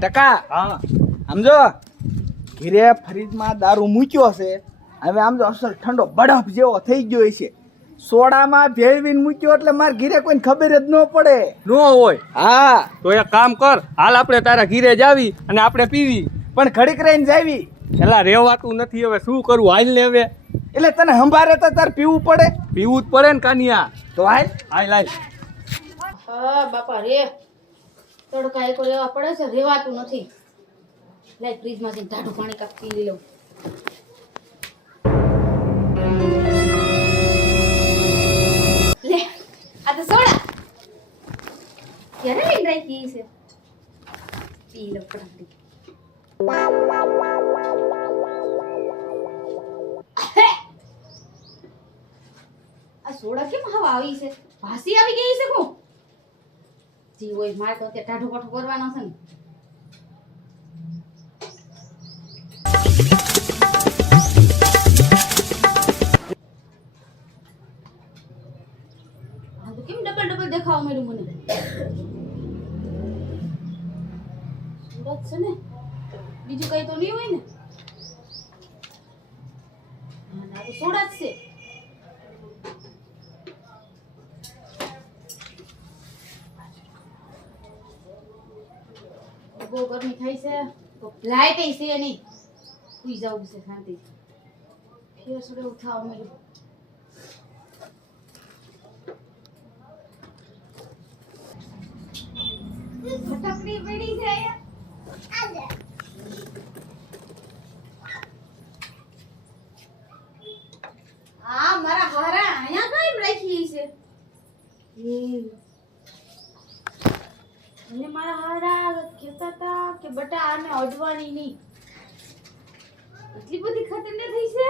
ટકા હા સમજો ઘીરે ફ્રીજમાં દારૂ મૂક્યો છે હવે આમ જો અસલ ઠંડો બરફ જેવો થઈ ગયો છે સોડામાં ભેળવીને મૂક્યો એટલે માર ઘીરે કોઈને ખબર જ ન પડે નો હોય હા તો એક કામ કર હાલ આપણે તારા ઘીરે જાવી અને આપણે પીવી પણ ઘડીક રહીને જાવી એલા રેવાતું નથી હવે શું કરવું હાલ ને હવે એટલે તને સંભારે તો તાર પીવું પડે પીવું જ પડે ને કાનિયા તો હાલ હાલ હાલ હા બાપા રે તડકા એક લેવા પડે છે રેવાતું નથી લાઈ ફ્રીજમાંથી ટાઢું પાણી કાપ પી લઉં લે આ તો સોડા ક્યારે લઈને રાખી છે પી લઉં પડાતી આ સોડા કેમ હવા આવી છે ભાસી આવી ગઈ છે હું જી હોય મારે તો તે ટાઢું પાઠું કરવાનો છે ને આ તો કેમ ડબલ ડબલ દેખાવા મળ્યું મને સુરત છે ને બીજું કઈ તો નહીં હોય ને ના તો સોડા જ છે બહુ ગરમી થાય છે તો લાઈટ છે નહીં સુઈ જવું છે શાંતિ ફેર સુડે ઉઠાવા મળ્યું ફટકડી પડી છે આ મારા હારા અહીંયા કેમ રાખી છે અને મારા હારા કહેતા હતા કે બટા આને અડવાની નહીં એટલી બધી ખતરનાક થઈ છે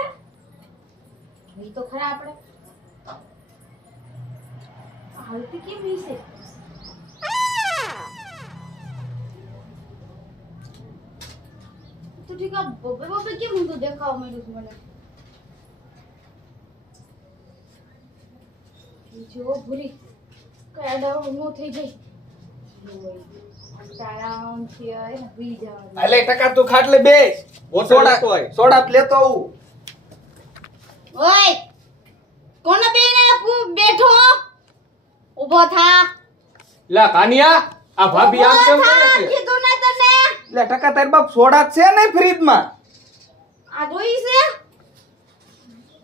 એ તો ખરા આપણે હાલતી કેમ છે તો ઠીક આ બબે બબે કેમ હું તો દેખાવા માંડ્યું છું મને જો ભૂરી કયા દાવ નો થઈ જાય અલે ટકા તું ખાટલે બેસ સોડા લેતો આવું ઓય કોણ બેને બેઠો ઊભો થા લા કાનિયા આ ભાભી આમ કેમ કરે છે કીધું ને તને એટલે ટકા તાર બાપ સોડા છે ને ફ્રીજમાં આ જોઈ છે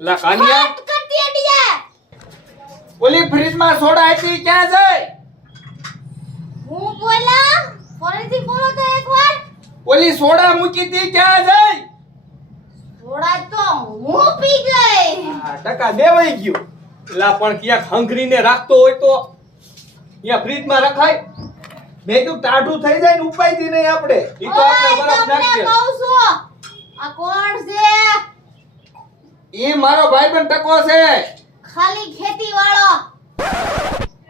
લા કાનિયા ફટ કરતી અડિયા ઓલી ફ્રીજમાં સોડા હતી ક્યાં જાય હું બોલા ફરીથી બોલો તો એકવાર ઓલી સોડા મૂકી હતી ક્યાં જાય થોડા તો હું પી ગઈ આ ટકા દેવાઈ ગયું લા પણ ક્યાંક હંગરીને રાખતો હોય તો અહીંયા ફ્રીજમાં રખાય મેં કીધું ટાઢું થઈ જાય ને ઉપાયથી નહીં આપણે ઈ તો આપણે બરફ તમને નાખીએ કહું છું આ કોણ છે ઈ મારો ભાઈબંધ ટકો છે ખાલી ખેતી વાળો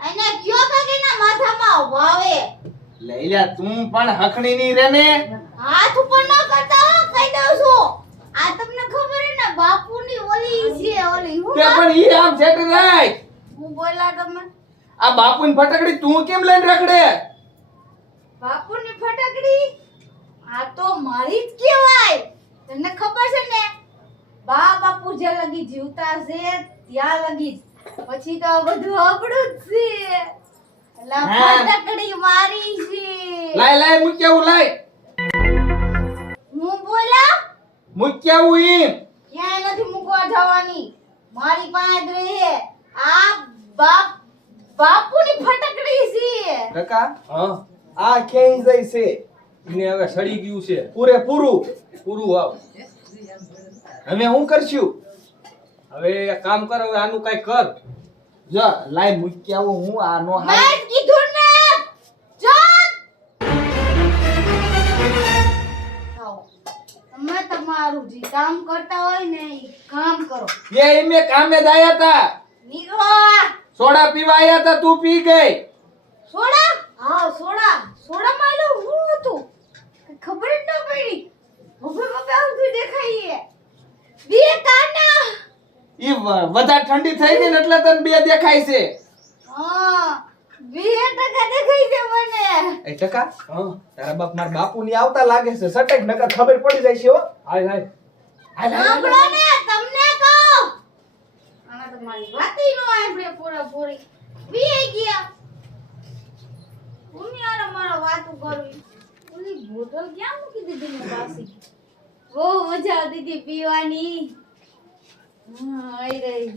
એને કયો તો કે ના માથામાં વાવે લઈલા તું પણ હખણી ની રે ને હાથ ઉપર ન કરતા હો, કહી દઉં છું આ તમને ખબર હે ને બાપુની ઓલી છે ઓલી હું તે પણ ઈ આમ સેટ રાખ હું બોલા તમે આ બાપુની ફટકડી તું કેમ લઈને રખડે બાપુની ફટકડી આ તો મારી જ કહેવાય તને ખબર છે ને બાપુ જે લગી જીવતા છે ત્યાં લગી જ. પછી તો આ બધું આપણું જ છે એલા હા. ફટકડી મારી છે લાય લાય મૂક્યાવું લાય હું બોલા મૂક્યાવું ઈ ક્યાંય નથી મૂકવા જવાની મારી પાસે જ રહે આ બાપુની ફટકડી છે કાકા હા આ ક્યાંય જાય છે એને હવે સડી ગયું છે પૂરેપૂરું પૂરું આવ હવે હું કરશું હવે એક કામ કર હવે આનું કઈ કર જો લાય મૂક્યાવું હું આ નો મેં જ કીધું ને ચાલ આવો તમે તમારું જે કામ કરતા હોય ને એ કામ કરો એ મે કામે જ આયા તા નીકળો સોડા પીવા આયા તા તું પી ગઈ સોડા હા સોડા માં હું હતું ખબર જ ન પડી હવે આવતું દેખાઈએ બે કાના ઈ વધારે ઠંડી થઈ ગઈ ને એટલે તને બે દેખાય છે હા 2% દેખાય છે મને. એ ટકા હા તારા બાપ મારા બાપુની આવતા લાગે છે સટેક નકર ખબર પડી જાય છે હો હાય હાય સાંભળો ને, તમને કહું. આના તો મારી વાતય નો સાંભળે પૂરેપૂરી. વી ગયા. ઉનિયારે મારો વાતું કરવી. ઓલી બોટલ ક્યાં મૂકી દીધી મેં પાછી? બહુ મજા આવતી હતી પીવાની. આઈ રહી.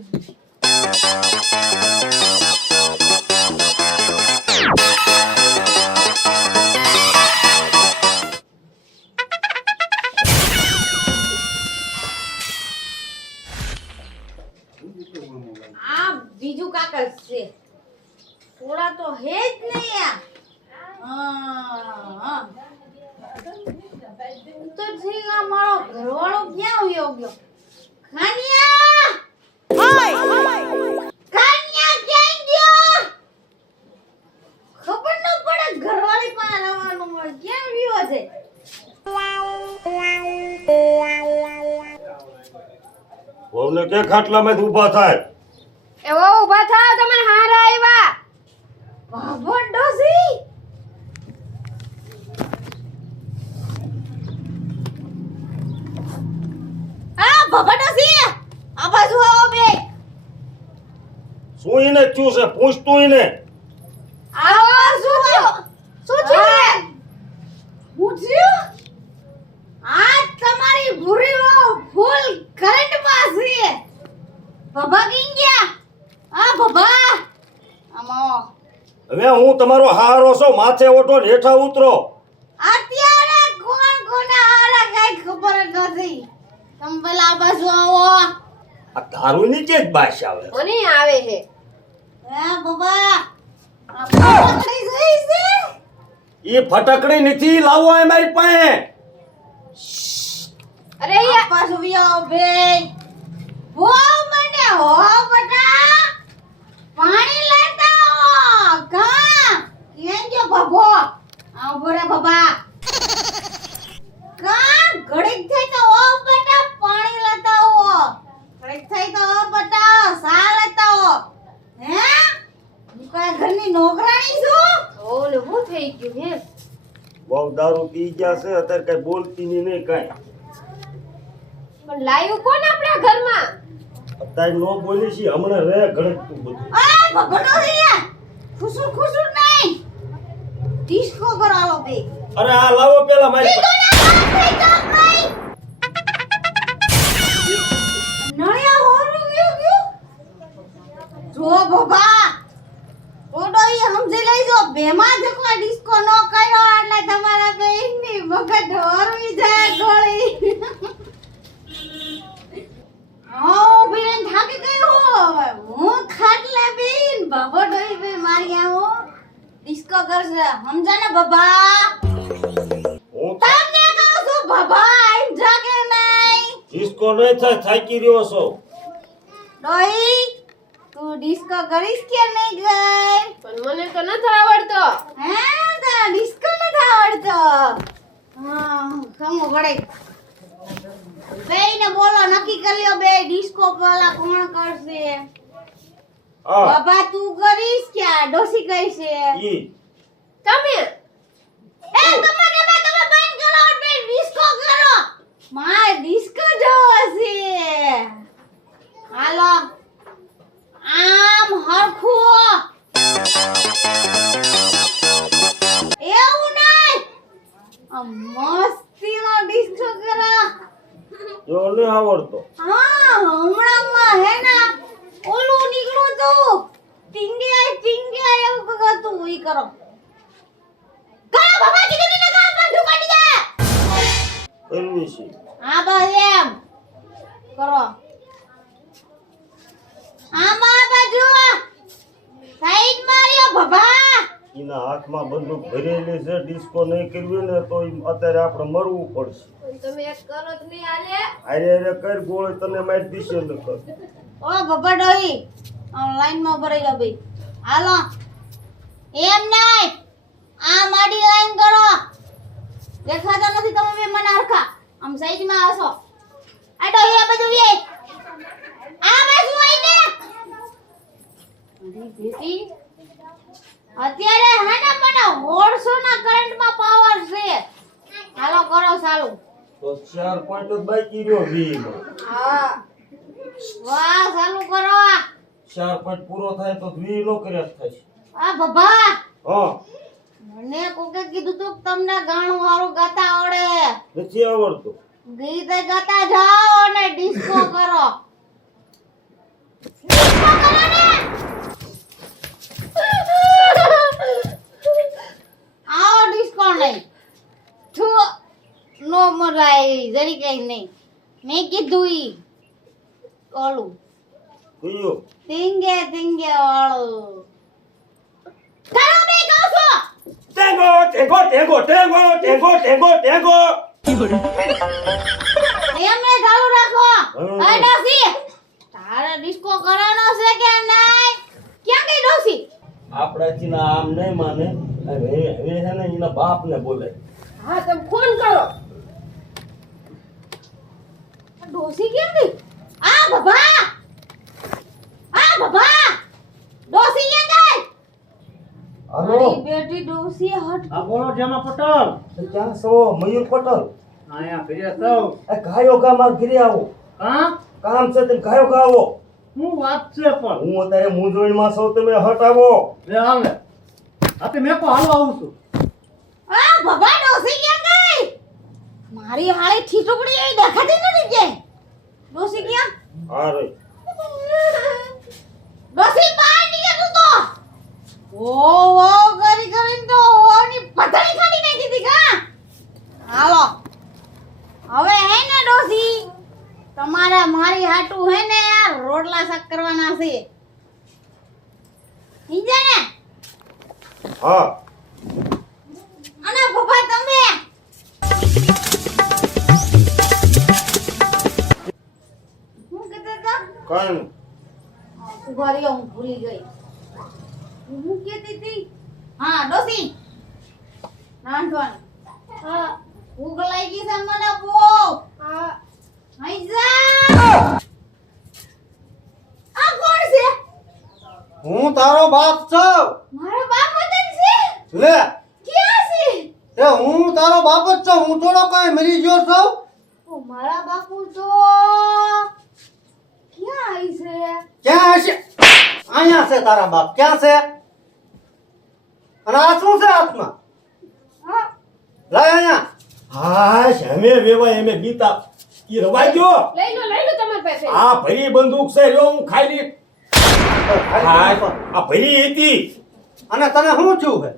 આ બીજું કાકસ છે. થોડા તો હે જ નહીં આ. હા. તો ઠીક, આ મારો ઘરવાળો ક્યાં વયો ગયો? ખાનિયા! ખાનિયા ક્યાં ગયો? ખબર ન પડે ઘરવાળી પાસે રહેવાનું હોય. ક્યાં વયો છે? વહુને કે ખાટલામાં ઊભા થાય. એવો ઊભા થાવ, તમે હારા આવ્યા. બાબો ડોસી! આ બાબા ડોસી! આ બાજુ આવો બે. શું એને થયું છે? પૂછતું એને. આવો શું થયું? શું થયું? હું થયું? આ તમારી ભૂરી વહુ ફૂલ કરંટમાં છે. બાબા કઈ ગયા? આ બાબા! આમો હવે હું તમારો હારો છું. માથે ઓઢો ને હેઠા ઉતરો. અત્યારે કોણ કોને હારા કઈ ખબર જ નથી. તમે પેલા આ બાજુ આવો. આ દારૂની કે જ બાશ આવે. કોની આવે છે? હે બાબા, આ ફટકડી જોઈ છે? ઈ ફટકડી નથી લાવો એ મારી પાસે. અરે આ પાછું વિયાઓ બે. હો મને હો બટા, પાણી લેતા આવો. કા કેમ ગયો બાબો? આવો રે બાબા. કા ઘડીક થઈ તો ઓ બટા પાણી લેતા આવો. ઘડીક થઈ તો ઓ બટા સા લેતા આવો. હે હું કાંઈ ઘરની નોકરાણી છું? ઓલે હું થઈ ગયું હે? બહુ દારૂ પી ગયા છે અત્યારે કઈ બોલતી નહીં કાંઈ. પણ લાયું કોણ આપણા ઘરમાં? અત્યારે નો બોલી છે હમણાં રે ઘડકતું બધું. આ બગડો રે. ખુસુર ખુસુર નહીં. ડિસ્કો કરાવો બે. અરે આ લાવો પેલા મારી પાસે. નળિયા હોરું ગયું ગયું. જો બાબા, ઓડો ઈ સમજી લેજો. બેમાં જકવા ડિસ્કો નો કર્યો એટલે તમારા બેનની મગજ હોરવી જાય ગોળી. હા બેન થાકી ગયો. હું ખાટલે બેન બાબો ડોઈ બે મારી આવો. ડિસ્કો કરશે સમજાને બાબા? હું તમને કહું છું બાબા, આઈ જાગે નહીં. ડિસ્કો નહીં થાય, થાકી રહ્યો છો. ડોઈ, તું ડિસ્કો કરીશ કે નહીં ગઈ? પણ મને તો નથી આવડતો. હે તારા ડિસ્કો નથી આવડતો? હા, ખમો વળે. બેયને બોલો, નક્કી કરી લ્યો બે ડિસ્કો પેલા કોણ કરશે? આ બાબા તું કરીશ કે આ ડોસી કરશે? ઈ તમે એ તમારે બે તમે બેન કરો બે ડિસ્કો કરો. મારે ડિસ્કો જોવો છે. હાલો આમ હરખું. એવું નહીં, આ મસ્તીનો ડિસ્કો કરો. જો નહીં આવડતો. હા હમણાંમાં હે ને ઓલું નીકળું તું ટીંગિયા એવું કંઈક હતું. ઈ કરો બાબા, કીધું ને નકા પાછું કાઢી દે. કરવી છે. હા બસ એમ કરો. આમાં બાજુ સાઈડ માર્યો બાબા. એના હાથમાં બંદૂક ભરેલી છે. ડિસ્કો નહીં કરવી ને તો ઈ અત્યારે આપણે મરવું પડશે. પણ તમે એક કરો તો નહીં આલે. આરે આરે કર ગોળ તને મારી દીશે ન કર. ઓ બાબા ડોહી, લાઈન માં ભરાઈ જાવ ભાઈ. હાલો એમ નહીં, આ માડી લાઈન કરો. દેખાતા નથી તમે બે મને હરખા. આમ સાઈડ માં આસો. આ ડોહી આ બધું વે આ બાજુ આઈને. અરે બેટી, અત્યારે હે ને મને 150 ના કરંટમાં પાવર છે. હાલો કરો ચાલુ. તો 4 પોઈન્ટ જ બાકી રહ્યો વીમાં. હા વાહ ચાલુ કરો. 4 પોઈન્ટ પૂરો થાય તો વી નો કર્યા જ થશે. આ બાબા હા મને કોકે કીધું તું કે તમને ગાણું વાળું ગાતા આવડે. નથી આવડતું. ગીત ગાતા જાઓ અને ડિસ્કો કરો. ડિસ્કો કરો ને. આવો ડિસ્કો નહીં. થુ નો મરાય જરી કઈ નહીં. મેં કીધું ઈ ઓલું કયું? તિંગે તિંગે વાળું. કરો બે કહું છું. Tango tango tango tango tango tango tango. એમને ચાલુ રાખો. હમ. અરે ડોસી તારે ડિસ્કો કરવાનો છે કે નહીં? ક્યાં ગઈ ડોસી? આપણાથી ના આમ નહીં માને. હવે હવે છે ને એના બાપને બોલાય. હા તમે ફોન કરો. ડોસી ક્યાં ગઈ? આ બાબા ડોસી ક્યાં ગઈ? હાલો મારી બેટી ડોસી હટ. હા બોલો જેમાં પટેલ ક્યાં છો? મયુર પટેલ. અહીંયા ફેર્યા સૌ એ ગાયો ગા માર ઘરે આવો. હા કામ છે તે ગાયો ગા આવો. હું વાત છે પણ હું અત્યારે મૂંઝવણમાં છું, તમે હટાવો. લે હાલ ને હા તે મેં કો હાલો આવું છું આ બાબા ડોસી ક્યાં ગઈ? મારી હાળી ઠીટુકડી એ દેખાતી નથી કે ડોસી ક્યાં? હા રે ડોસી બહાર નીકળ તું તો. ઓ કરીને તો ઓની પથારી ખાલી નાખી દીધી કા. હાલો હવે હે ને ડોસી તમારે મારી હાટુ હે ને રોટલા શાક કરવાના છે. ઈજે ને. હા અને પપ્પા તમે હું કહેતા હતા? કાઈ નહીં. ઉભા રહ્યો હું ભૂલી ગઈ. હું કહેતી હતી? હા ડોસી નાનપણ. હા ભૂખ લાગી છે મને બહુ. હા આઈ જા. આ કોણ છે? હું તારો બાપ છું મારો બાપ વતન છે. લે ક્યાં છે? એ હું તારો બાપ જ છું હું થોડો કાંઈ મરી ગયો છું ઓ મારા બાપુ તો ક્યાં આવી છે? ક્યાં હશે અહીંયા છે તારા બાપ ક્યાં છે અને આ શું છે હાથમાં હા લાય અહીંયા હા અમે વેવાય અમે બીતા ઈ રવાઈ ગયો. લઈ લો તમારી પાસે. આ ભરી બંદૂક છે લ્યો હું ખાઈ લી. હા આ ભરી હતી. અને તને શું થયું હે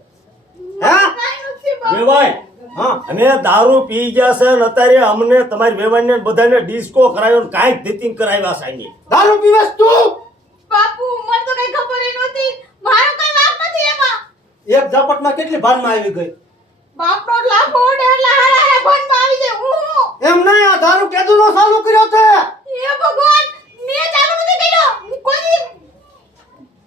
હે કાઈ નથી બાપુ. વેવાય હા અમે દારૂ પી ગયા છે ને અત્યારે અમને તમારી વેવાઈને બધાને ડિસ્કો કરાવ્યો ને કાંઈક ધીતિંગ કરાવ્યા છે અહીં. દારૂ પીવેસ તું બાપુ મને તો કઈ ખબર ય નહોતી. મારો કઈ વાંક નથી એમાં. એક ઝપટમાં કેટલી ભાનમાં આવી ગઈ બાપનો લાફો ઉડે એટલે હારા ભનમાં આવી જાય. હું એમ નહીં આ દારૂ કેદુનો ચાલુ કર્યો તે એ ભગવાન મેં ચાલુ નથી કર્યો. હું કોઈ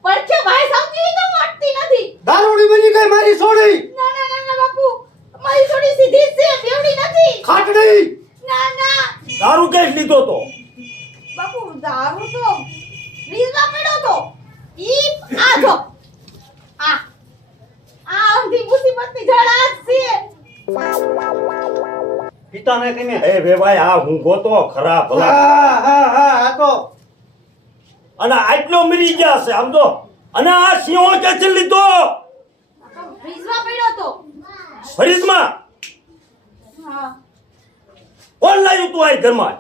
પરચે ભાઈ સમજી તો મળતી નથી. દારૂડી બની ગઈ મારી છોડી ના ના ના ના બાપુ મારી થોડી સીધી જ છે બેવડી નથી. ખાટડી ના ના દારૂ કઈ લીધો તો બાપુ દારૂ તો ફ્રીજમાં પડ્યો તો. ઈ આ જો આ અંધી મુસીબતની જડ આ જ છે. પિતાને કહીને એ વેવાય આ હું ગોતો ખરા ભલા હા આ તો અને આટલો મરી ગયા છે આમ તો. અને આ સિંહો ક્યાંથી લીધો? ફ્રીજમાં પડ્યો તો. ફરીદમાં હા કોણ લાવ્યું તું આ ઘરમાં?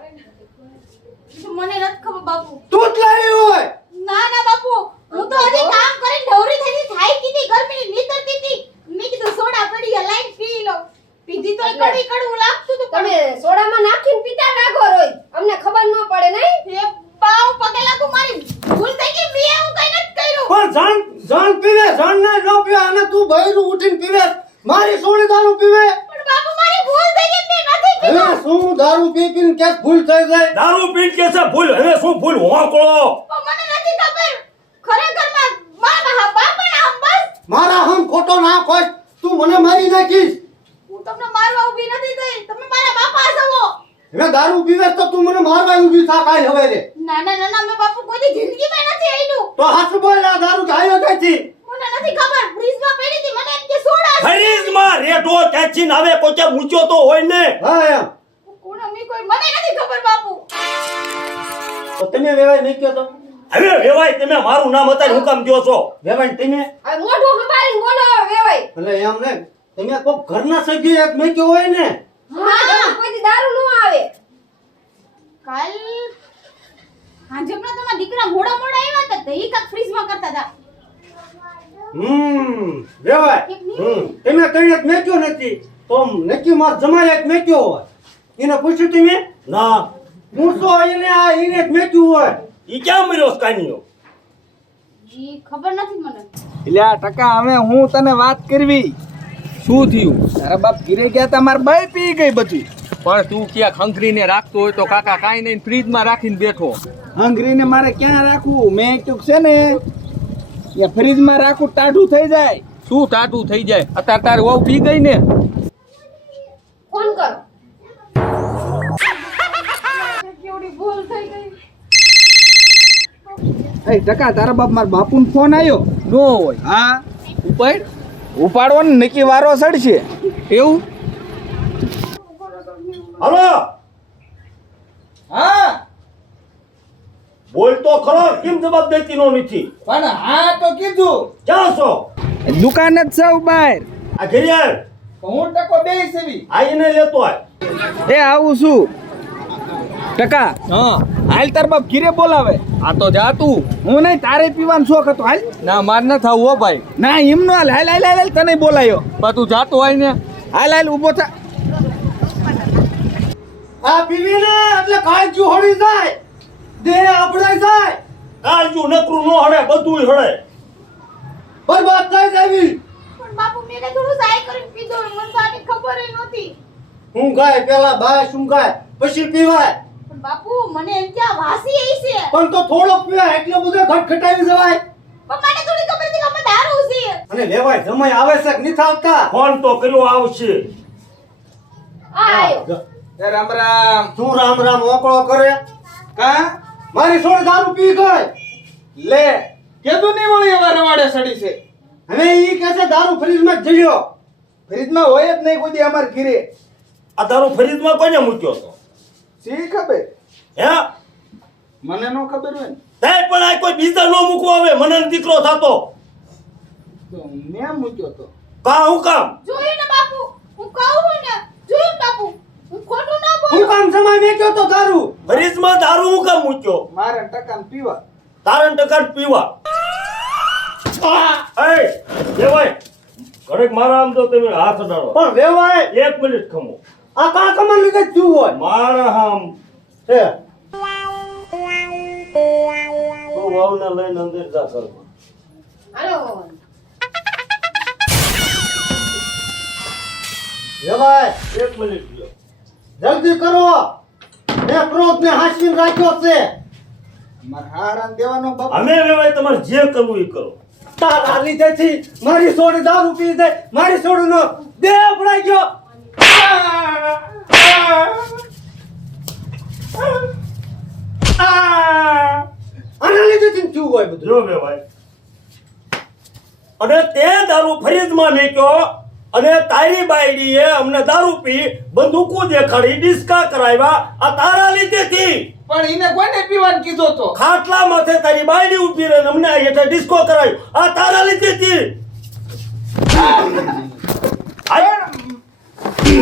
મને નથી ખબર બાપુ. તું જ લાવી હોય ના ના બાપુ હું તો હજી કામ કરીને ઢવરી થઈ થાઈ કીધી ગરમીની નીતરતી હતી. મેં કીધું સોડા પડી છે લાઈન પી લો. પીધી તો કડવી કડવું લાગતું હતું તમે સોડામાં નાખીને પીતા રાખો રોજ અમને ખબર ન પડે નહીં. એ પાવ પગે લાગુ મારી ભૂલ થઈ ગઈ. મેં એવું કઈ નથી કર્યું. પણ જાણ પીવે જાણ ને ન પીવે અને તું બૈરું ઉઠીને પીવે મારી છોડી દારૂ પીવે પણ બાપુ મારી ભૂલ થઈ ગઈ. મેં નથી હવે પીધું. શું દારૂ પી પીને કે ભૂલ થઈ જાય દારૂ પીને કે છે ભૂલ. હવે શું ભૂલ હોંકળો? પણ મને નથી ખબર. ખરેખર મારા બાપાના હમ બસ. મારા હમ ખોટો ના ખોટ તું મને મારી નાખીશ હું તમને મારવા ઊભી નથી થઈ. તમે મારા બાપા છો. હવે દારૂ પીવે તો તું મને મારવા ઊભી થા કાઈ હવે રે ના ના ના ના મેં બાપુ કોઈ જિંદગીમાં નથી આયલું. તો હાથ બોલ આ દારૂ ગાયો ક્યાંથી મને નથી ખબર ફ્રીજમાં પડી હતી મને એમ કે સોડા છે. ફરીજમાં રેડો ક્યાંથી આવે કોચે મૂક્યો તો હોય ને. હા એમ કોણ મી કોઈ મને નથી ખબર બાપુ. તો તમે વેવાય નહીં કયો તો હવે વેવાય તમે મારું નામ અત્યારે હું કામ દ્યો છો? વેવાય તમે હવે મોઢું સંભાળીને બોલો વેવાય. એટલે એમ ને તમે કોક ઘરના સભ્ય એક મેં કયો હોય ને હા કોઈ દી દારૂ ન આવે. કાલ હાંજે પણ તમારા દીકરા મોડા મોડા આવ્યા હતા તો ઈ કાક ફ્રીજમાં કરતા હતા. વેવાય તમે કઈ એક મેં કયો નથી તો નક્કી માર જમાય એક મેં કયો હોય એને પૂછ્યું તમે ના પૂછો એને આ એને એક મેં કયો હોય ઈ ક્યાં મર્યો છે કાનિયો? ઈ ખબર નથી મને. એટલે આ ટકા હવે હું તને વાત કરવી. શું થયું? તારા બાપ ઘીરે ગયા તા માર બાઈ પી ગઈ બધી. પણ તું ક્યાં ખંખરીને રાખતો હોય તો કાકા કાંઈ નહીં ફ્રીજમાં રાખીને બેઠો. હંગરીને મારે ક્યાં રાખવું? મેં કીધું છે ને એ ફ્રીજમાં રાખું ટાઢું થઈ જાય. શું ટાટું થઈ જાય? અત્યારે તારી વહુ પી ગઈ ને. ફોન કરો. કેવડી ભૂલ થઈ ગઈ. એ ટકા તારા બાપ મારા બાપુનો ફોન આવ્યો. નો હોય હા ઉપાડ ઉપાડવાનો નક્કી વારો સડશે. એવું. હાલો હા બોલ તો ખરો, કેમ જવાબ દેતી નો નથી? પણ હા તો કીધું. ક્યાં છો? દુકાન જ સૌ બહાર. આ ઘરે આવ. હું ટકો બે સેવી. આ એને લેતો આય. એ આવું છું ટકા. હા હાલ તાર બાપ ઘીરે બોલાવે. આ તો જા તું. હું નહીં તારે પીવાનો શોખ હતો. હાલ ના માર ન થાવું હો ભાઈ. ના એમનો હાલ હાલ હાલ હાલ તને બોલાયો. પણ તું જાતો હોય ને. હાલ હાલ ઊભો થા. આ પીવી ને એટલે કાળજુ હળી જાય દેહ આપડાઈ જાય કાળજુ નકરું નો હળે, બધુંય હળે. બરબાદ થઈ જાવી પણ બાપુ મેં થોડું સાય કરીને પીધો મને તો આની ખબર ય નહોતી. હું ગાય પેલા બાય શું ગાય પછી પીવાય પણ બાપુ મને એમ કે આ વાસી આવી છે. પણ તો થોડો પીવાય એટલે બધું ખટખટાવી જવાય પણ મને થોડી ખબર હતી કે આમાં દારૂ છે. અને લેવાય જમાઈ આવે છે કે નથી આવતા ફોન તો કર્યો આવશે. આ આયો. એ રામ રામ. શું રામ રામ ઓકળો કરે કા મારી સોળ દારૂ પી ગઈ લે કેદું નહીં વળી એવા રવાડે સડી છે. હવે ઈ કહે છે દારૂ ફ્રીજમાં જ જડ્યો ફ્રીજમાં હોય જ નહીં કોઈ દી અમાર ઘીરે. આ તારો ફરીદમાં કોને મૂક્યો તો? સી ખબર હે મને નો ખબર હોય ને તે પણ આ કોઈ બીજા નો મૂકવો આવે, મને દીકરો થાતો. તો મેં મૂક્યો તો. કા હું કામ? જોયું ને બાપુ હું કહું ને જોયું ને બાપુ હું ખોટું ના હું બોલું. કામ જમાઈ મેક્યો તો દારૂ ફરીદમાં દારૂ હું કામ મૂક્યો? મારે ટકા પીવા. તારણ ટકા પીવા. એ લેવાય ઘડીક મારા આમ તો તમે હાથ અડાડો. પણ વેવાય 1 મિનિટ ખમો. આ કા કમાન લીધે જ થયું હોય મારા આમ હે તો વાવને લઈને અંદર જા ઘરમાં. હાલો. વેવાય 1 મિનિટ લ્યો. જલ્દી કરો મેં ક્રોધ ને હાંસીને રાખ્યો છે મારે હારાન દેવાનો બાપ. અમે વેવાય તમારે જે કરવું એ કરો. તારા લીધેથી મારી સોડી દારૂ પી દે મારી સોડીનો દેહ પડાઈ ગયો આના લીધેથી થયું હોય બધું જો વેવાય અને તે દારૂ ફરીદમાં મેક્યો અને તારી બાયડીએ અમને દારૂ પી બંદૂકો દેખાડી ડિસ્કા કરાવ્યા. આ તારા લીધેથી. પણ એને કોને પીવાનું કીધો તો? ખાટલા માથે તારી બાયડી ઊભી રહીને અમને એટલે ડિસ્કો કરાવ્યો. આ તારા લીધેથી.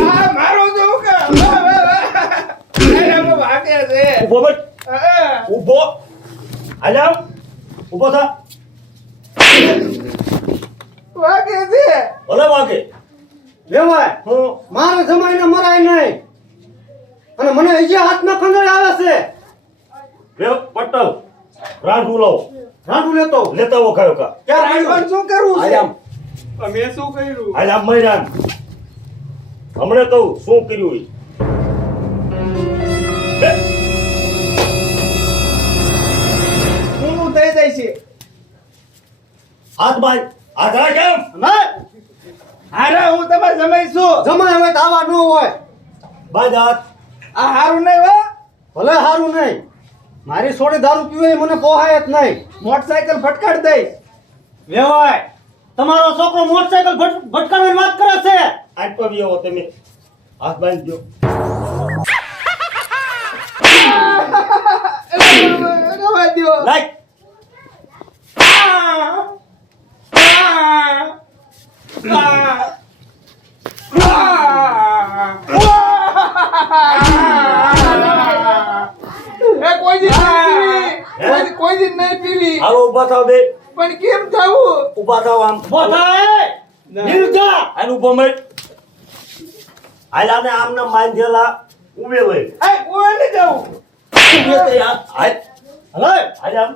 આ મારો જો કે એના ભાગે છે. ઊભો બેઠ. ઊભો. આજા. ઊભો થા. ભાગે છે. ભલે વાગે. વેવાય હું મારે જમાઈને મરાય નહીં અને મને હજી હાથમાં ખંજર આવે છે પટલ રાંધું લાવો. રાંડું લેતો લેતા આવો ખાયો કા. ક્યાં રાઈવન શું કરવું છે? આજામ. અમે શું કર્યું? આજામ મૈરાન. હમણે કહું શું કર્યું ઈ. બે. ઊનું થઈ જાય છે. હાથ બાય. હાથ રાખ એમ. નહીં હારે હું તમારે જમાઈ છું. જમાય હોય તો આવા ન હોય બાય હાથ. આ હારું નહીં હો. ભલે સારું નહીં મારી સોડી દારૂ પીવે એ મને પોહાય જ નહીં મોટરસાયકલ ફટકાડ દઈશ. વેવાય તમારો છોકરો મોટરસાયકલ ભટકાવવાની વાત કરે છે. આજ પર આવો તમે હાથ બાંધી દો. રવા દ્યો. લાઈક એ કોઈ દી નહીં પીવી. કોઈ દી નહીં પીવી. હાલો ઊભા થાવ બે. પણ કેમ થાવું? ઊભા થાવ આમ. બોથાય નિર્જા હાલ ઊભો મત. હાલ આને આમ નામ બાંધેલા ઉભે લઈ. એ કોઈ નહીં જાવું. હાલ હલે હાલ આમ.